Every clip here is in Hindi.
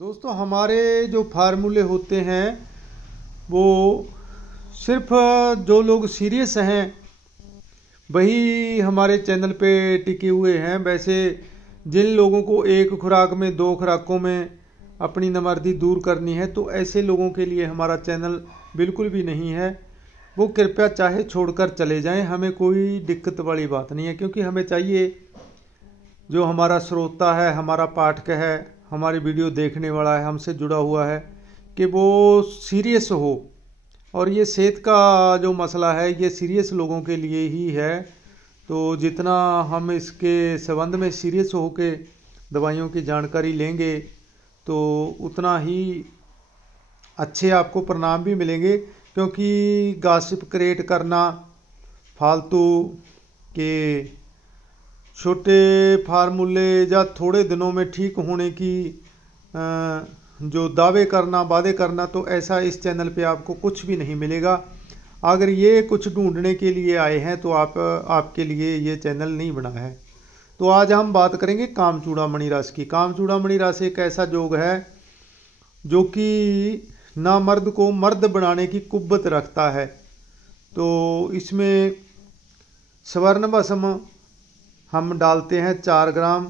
दोस्तों, हमारे जो फार्मूले होते हैं वो सिर्फ जो लोग सीरियस हैं वही हमारे चैनल पे टिके हुए हैं। वैसे जिन लोगों को एक खुराक में 2 खुराकों में अपनी नामर्दी दूर करनी है तो ऐसे लोगों के लिए हमारा चैनल बिल्कुल भी नहीं है। वो कृपया चाहे छोड़कर चले जाएं, हमें कोई दिक्कत वाली बात नहीं है, क्योंकि हमें चाहिए जो हमारा श्रोता है, हमारा पाठक है, हमारी वीडियो देखने वाला है, हमसे जुड़ा हुआ है, कि वो सीरियस हो। और ये सेहत का जो मसला है ये सीरियस लोगों के लिए ही है। तो जितना हम इसके संबंध में सीरियस हो के दवाइयों की जानकारी लेंगे तो उतना ही अच्छे आपको परिणाम भी मिलेंगे। क्योंकि गॉसिप क्रिएट करना, फालतू के छोटे फार्मूले या थोड़े दिनों में ठीक होने की जो दावे करना, वादे करना, तो ऐसा इस चैनल पे आपको कुछ भी नहीं मिलेगा। अगर ये कुछ ढूंढने के लिए आए हैं तो आपके लिए ये चैनल नहीं बना है। तो आज हम बात करेंगे कामचूड़ामणि रस की। कामचूड़ामणि रस एक ऐसा योग है जो कि नामर्द को मर्द बनाने की कुव्वत रखता है। तो इसमें स्वर्ण भस्म हम डालते हैं 4 ग्राम,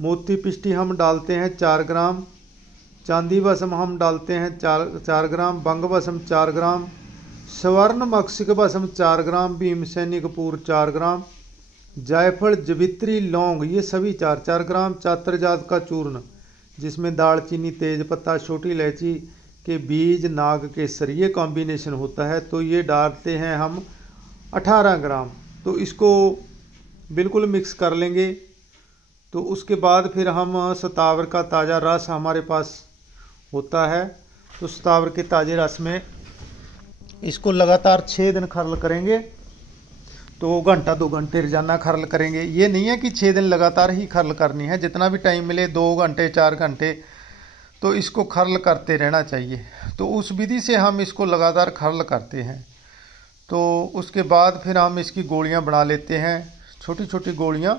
मोती पिष्टी हम डालते हैं 4 ग्राम, चांदी भस्म हम डालते हैं 4 ग्राम, भंग भस्म 4 ग्राम, स्वर्ण मक्षिक भस्म 4 ग्राम, भीमसेनी कपूर 4 ग्राम, जायफल, जवित्री, लौंग ये सभी 4-4 ग्राम, चात्रजात का चूर्ण जिसमें दालचीनी, तेजपत्ता, छोटी इलायची के बीज, नाग केसर ये कॉम्बिनेशन होता है, तो ये डालते हैं हम 18 ग्राम। तो इसको बिल्कुल मिक्स कर लेंगे। तो उसके बाद फिर हम सतावर का ताज़ा रस हमारे पास होता है, तो सतावर के ताज़े रस में इसको लगातार 6 दिन खर्ल करेंगे। तो घंटा 2 घंटे रोजाना खर्ल करेंगे। ये नहीं है कि 6 दिन लगातार ही खर्ल करनी है, जितना भी टाइम मिले 2 घंटे 4 घंटे तो इसको खर्ल करते रहना चाहिए। तो उस विधि से हम इसको लगातार खर्ल करते हैं। तो उसके बाद फिर हम इसकी गोलियां बना लेते हैं, छोटी छोटी गोलियां।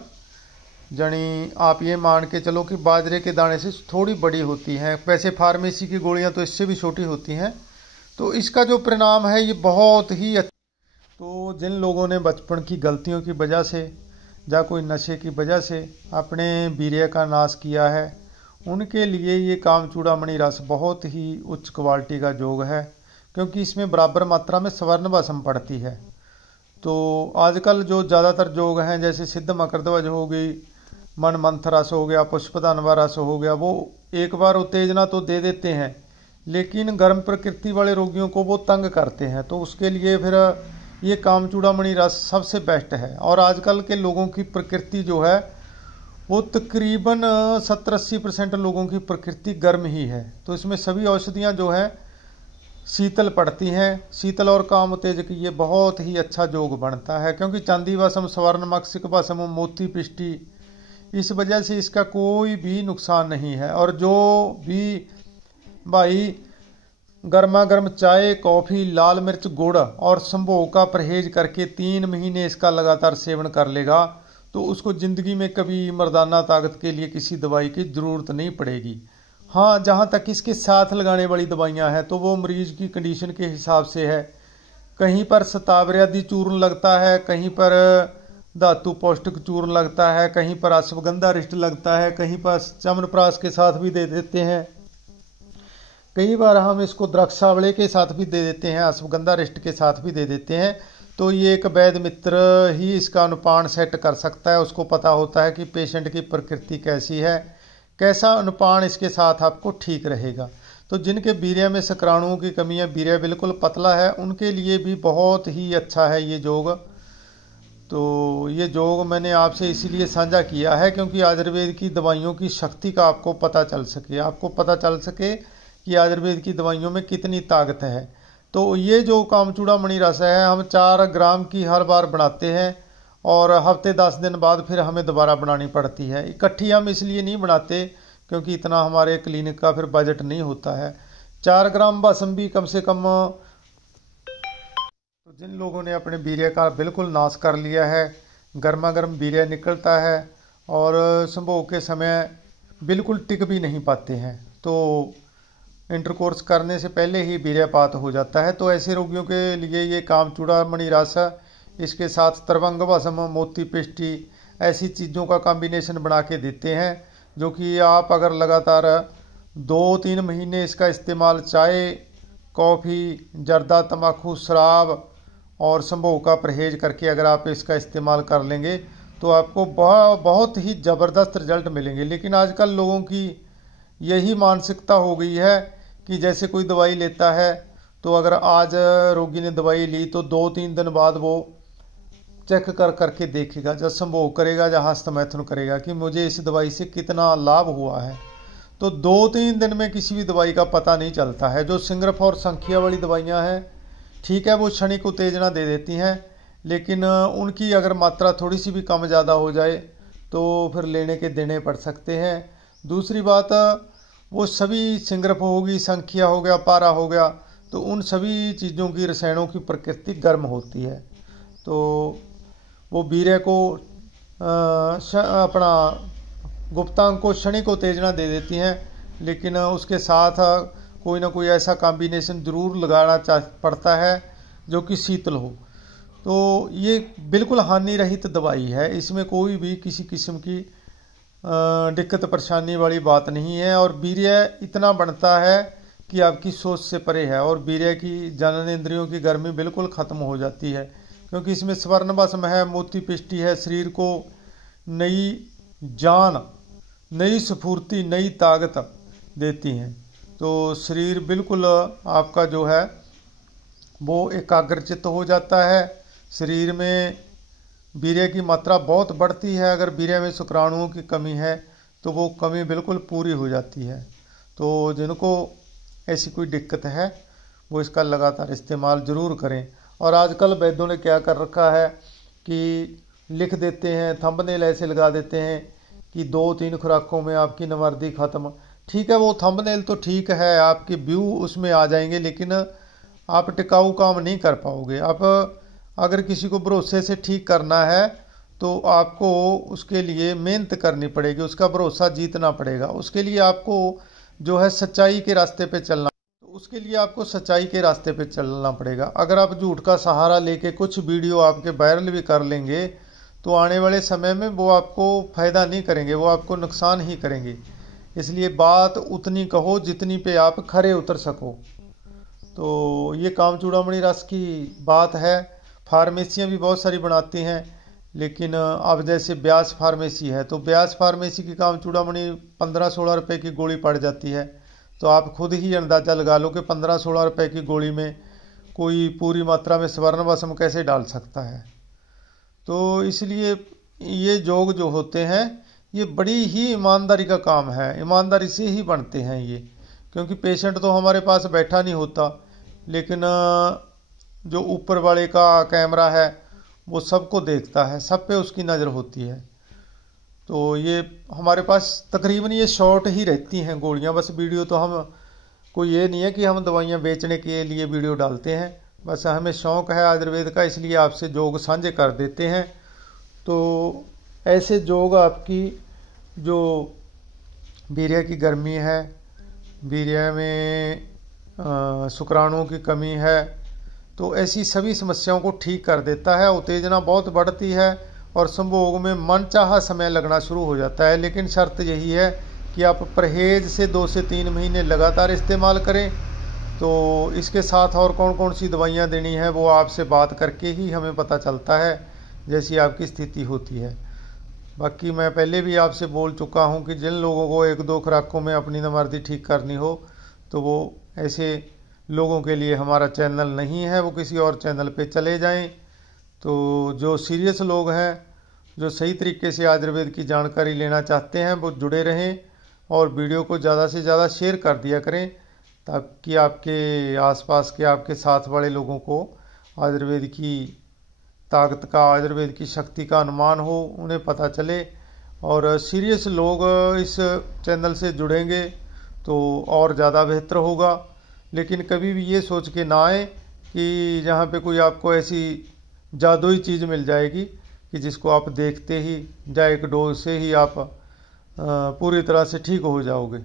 यानी आप ये मान के चलो कि बाजरे के दाने से थोड़ी बड़ी होती हैं। वैसे फार्मेसी की गोलियां तो इससे भी छोटी होती हैं। तो इसका जो परिणाम है ये बहुत ही अच्छा। तो जिन लोगों ने बचपन की गलतियों की वजह से या कोई नशे की वजह से अपने वीर्य का नाश किया है, उनके लिए ये कामचूड़ामणि रस बहुत ही उच्च क्वालिटी का योग है, क्योंकि इसमें बराबर मात्रा में स्वर्ण भस्म पड़ती है। तो आजकल जो ज़्यादातर योग हैं जैसे सिद्ध मकरध्वज हो गई, मनमंथ रस हो गया, पुष्पदानवा रस हो गया, वो एक बार उत्तेजना तो दे देते हैं लेकिन गर्म प्रकृति वाले रोगियों को वो तंग करते हैं। तो उसके लिए फिर ये कामचूड़ामणि रस सबसे बेस्ट है। और आजकल के लोगों की प्रकृति जो है वो तकरीबन 70-80% लोगों की प्रकृति गर्म ही है। तो इसमें सभी औषधियाँ जो हैं शीतल पड़ती हैं। शीतल और काम उत्तेजक ये बहुत ही अच्छा योग बनता है, क्योंकि चांदी भस्म, स्वर्ण मक्षिक भस्म, मोती पिष्टी, इस वजह से इसका कोई भी नुकसान नहीं है। और जो भी भाई गर्मा गर्म चाय, कॉफ़ी, लाल मिर्च, गुड़ और संभोग का परहेज करके 3 महीने इसका लगातार सेवन कर लेगा तो उसको ज़िंदगी में कभी मर्दाना ताकत के लिए किसी दवाई की ज़रूरत नहीं पड़ेगी। हाँ, जहाँ तक इसके साथ लगाने वाली दवाइयाँ हैं तो वो मरीज की कंडीशन के हिसाब से है। कहीं पर शतावरी चूर्ण लगता है, कहीं पर धातु पौष्टिक चूर्ण लगता है, कहीं पर अश्वगंधा रिष्ट लगता है, कहीं पर च्यवनप्राश के साथ भी दे देते हैं। कई बार हम इसको द्राक्षावळे के साथ भी दे देते हैं, अश्वगंधा रिष्ट के साथ भी दे देते हैं। तो ये एक वैद्य मित्र ही इसका अनुपान सेट कर सकता है। उसको पता होता है कि पेशेंट की प्रकृति कैसी है, कैसा अनुपान इसके साथ आपको ठीक रहेगा। तो जिनके वीर्य में शुक्राणुओं की कमी है, वीर्य बिल्कुल पतला है, उनके लिए भी बहुत ही अच्छा है ये योग। तो ये योग मैंने आपसे इसीलिए साझा किया है क्योंकि आयुर्वेद की दवाइयों की शक्ति का आपको पता चल सके कि आयुर्वेद की दवाइयों में कितनी ताकत है। तो ये जो कामचूड़ामणि रस है हम 4 ग्राम की हर बार बनाते हैं और हफ्ते 10 दिन बाद फिर हमें दोबारा बनानी पड़ती है। इकट्ठी हम इसलिए नहीं बनाते क्योंकि इतना हमारे क्लिनिक का फिर बजट नहीं होता है। 4 ग्राम भस्म भी कम से कम। तो जिन लोगों ने अपने वीर्य का बिल्कुल नाश कर लिया है, गर्मा गर्म वीर्य निकलता है और संभोग के समय बिल्कुल टिक भी नहीं पाते हैं, तो इंटरकोर्स करने से पहले ही वीर्यपात हो जाता है। तो ऐसे रोगियों के लिए ये कामचूड़ामणि रस, इसके साथ तरवंग भस्म, मोती पिष्टी, ऐसी चीज़ों का कॉम्बिनेशन बना के देते हैं, जो कि आप अगर लगातार 2-3 महीने इसका इस्तेमाल चाय, कॉफ़ी, जर्दा, तम्बाकू, शराब और संभोग का परहेज करके अगर आप इसका इस्तेमाल कर लेंगे तो आपको बहुत ही ज़बरदस्त रिजल्ट मिलेंगे। लेकिन आजकल लोगों की यही मानसिकता हो गई है कि जैसे कोई दवाई लेता है तो अगर आज रोगी ने दवाई ली तो 2-3 दिन बाद वो चेक करके देखेगा, जब संभोग करेगा, जब हस्तमैथुन करेगा कि मुझे इस दवाई से कितना लाभ हुआ है। तो 2-3 दिन में किसी भी दवाई का पता नहीं चलता है। जो सिंगरफ और संखिया वाली दवाइयाँ हैं, ठीक है, वो क्षणिक उत्तेजना दे देती हैं, लेकिन उनकी अगर मात्रा थोड़ी सी भी कम ज़्यादा हो जाए तो फिर लेने के देने पड़ सकते हैं। दूसरी बात, वो सभी सिंगरफ होगी, संखिया हो गया, पारा हो गया, तो उन सभी चीज़ों की रसायनों की प्रकृति गर्म होती है। तो वो वीर्य को अपना गुप्तांग को क्षणिक उत्तेजना दे देती हैं, लेकिन उसके साथ कोई ना कोई ऐसा कॉम्बिनेशन ज़रूर लगाना पड़ता है जो कि शीतल हो। तो ये बिल्कुल हानि रहित दवाई है, इसमें कोई भी किसी किस्म की दिक्कत परेशानी वाली बात नहीं है। और वीर्य इतना बनता है कि आपकी सोच से परे है, और वीर्य की जननेंद्रियों की गर्मी बिल्कुल ख़त्म हो जाती है, क्योंकि इसमें स्वर्ण भस्म है, मोती पिष्टी है, शरीर को नई जान, नई स्फूर्ति, नई ताकत देती हैं। तो शरीर बिल्कुल आपका जो है वो एकाग्रचित्त हो जाता है। शरीर में वीर्य की मात्रा बहुत बढ़ती है। अगर वीर्य में शुक्राणुओं की कमी है तो वो कमी बिल्कुल पूरी हो जाती है। तो जिनको ऐसी कोई दिक्कत है वो इसका लगातार इस्तेमाल ज़रूर करें। और आजकल वैद्यों ने क्या कर रखा है कि लिख देते हैं, थंबनेल ऐसे लगा देते हैं कि 2-3 खुराकों में आपकी नामर्दी ख़त्म। ठीक है, वो थंबनेल तो ठीक है, आपके व्यू उसमें आ जाएंगे, लेकिन आप टिकाऊ काम नहीं कर पाओगे। आप अगर किसी को भरोसे से ठीक करना है तो आपको उसके लिए मेहनत करनी पड़ेगी, उसका भरोसा जीतना पड़ेगा। उसके लिए आपको जो है सच्चाई के रास्ते पे चलना, उसके लिए आपको सच्चाई के रास्ते पे चलना पड़ेगा। अगर आप झूठ का सहारा लेके कुछ वीडियो आपके वायरल भी कर लेंगे तो आने वाले समय में वो आपको फ़ायदा नहीं करेंगे, वो आपको नुकसान ही करेंगे। इसलिए बात उतनी कहो जितनी पे आप खरे उतर सको। तो ये कामचूड़ामणि रस की बात है। फार्मेसियाँ भी बहुत सारी बनाती हैं, लेकिन अब जैसे ब्यास फार्मेसी है तो ब्यास फार्मेसी की कामचूड़ामणि 15-16 रुपये की गोली पड़ जाती है। तो आप खुद ही अंदाज़ा लगा लो कि 15-16 रुपये की गोली में कोई पूरी मात्रा में स्वर्ण भस्म कैसे डाल सकता है। तो इसलिए ये योग जो होते हैं ये बड़ी ही ईमानदारी का काम है, ईमानदारी से ही बनते हैं ये। क्योंकि पेशेंट तो हमारे पास बैठा नहीं होता, लेकिन जो ऊपर वाले का कैमरा है वो सबको देखता है, सब पे उसकी नज़र होती है। तो ये हमारे पास तकरीबन ये शॉर्ट ही रहती हैं गोलियां, बस वीडियो तो हम कोई ये नहीं है कि हम दवाइयां बेचने के लिए वीडियो डालते हैं, बस हमें शौक़ है आयुर्वेद का, इसलिए आपसे योग साझे कर देते हैं। तो ऐसे योग आपकी जो वीर्य की गर्मी है, वीर्य में शुक्राणुओं की कमी है, तो ऐसी सभी समस्याओं को ठीक कर देता है। उत्तेजना बहुत बढ़ती है और संभोग में मनचाहा समय लगना शुरू हो जाता है। लेकिन शर्त यही है कि आप परहेज से 2 से 3 महीने लगातार इस्तेमाल करें। तो इसके साथ और कौन कौन सी दवाइयाँ देनी है वो आपसे बात करके ही हमें पता चलता है, जैसी आपकी स्थिति होती है। बाकी मैं पहले भी आपसे बोल चुका हूँ कि जिन लोगों को 1-2 खुराकों में अपनी नामर्दी ठीक करनी हो तो वो ऐसे लोगों के लिए हमारा चैनल नहीं है, वो किसी और चैनल पे चले जाएं। तो जो सीरियस लोग हैं, जो सही तरीके से आयुर्वेद की जानकारी लेना चाहते हैं, वो जुड़े रहें और वीडियो को ज़्यादा से ज़्यादा शेयर कर दिया करें, ताकि आपके आसपास के आपके साथ वाले लोगों को आयुर्वेद की ताकत का, आयुर्वेद की शक्ति का अनुमान हो, उन्हें पता चले। और सीरियस लोग इस चैनल से जुड़ेंगे तो और ज़्यादा बेहतर होगा। लेकिन कभी भी ये सोच के ना आए कि जहाँ पे कोई आपको ऐसी जादुई चीज़ मिल जाएगी कि जिसको आप देखते ही या एक डोज से ही आप पूरी तरह से ठीक हो जाओगे।